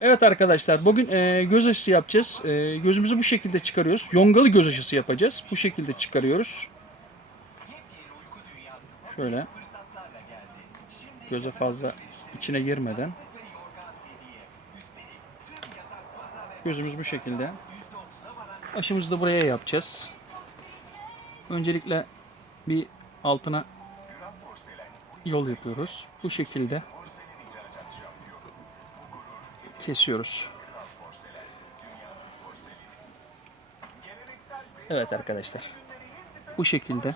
Evet arkadaşlar bugün e, göz aşısı yapacağız. E, gözümüzü bu şekilde çıkarıyoruz. Yongalı göz aşısı yapacağız. Bu şekilde çıkarıyoruz. Şöyle. Göze fazla içine girmeden. Gözümüz bu şekilde. Aşımızı da buraya yapacağız. Öncelikle bir altına yol yapıyoruz. Bu şekilde kesiyoruz. Evet arkadaşlar. Bu şekilde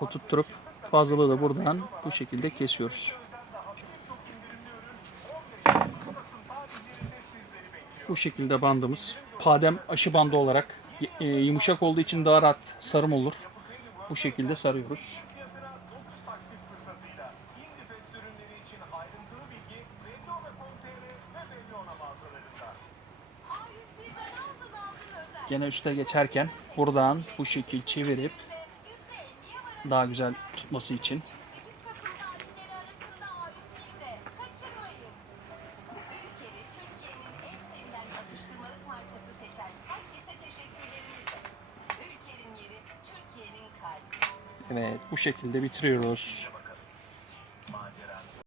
oturtturup fazlalığı da buradan bu şekilde kesiyoruz. Bu şekilde bandımız. Padem aşı bandı olarak e, yumuşak olduğu için daha rahat sarım olur. Bu şekilde sarıyoruz. Gene üste geçerken buradan bu şekil çevirip daha güzel tutması için Evet bu şekilde bitiriyoruz.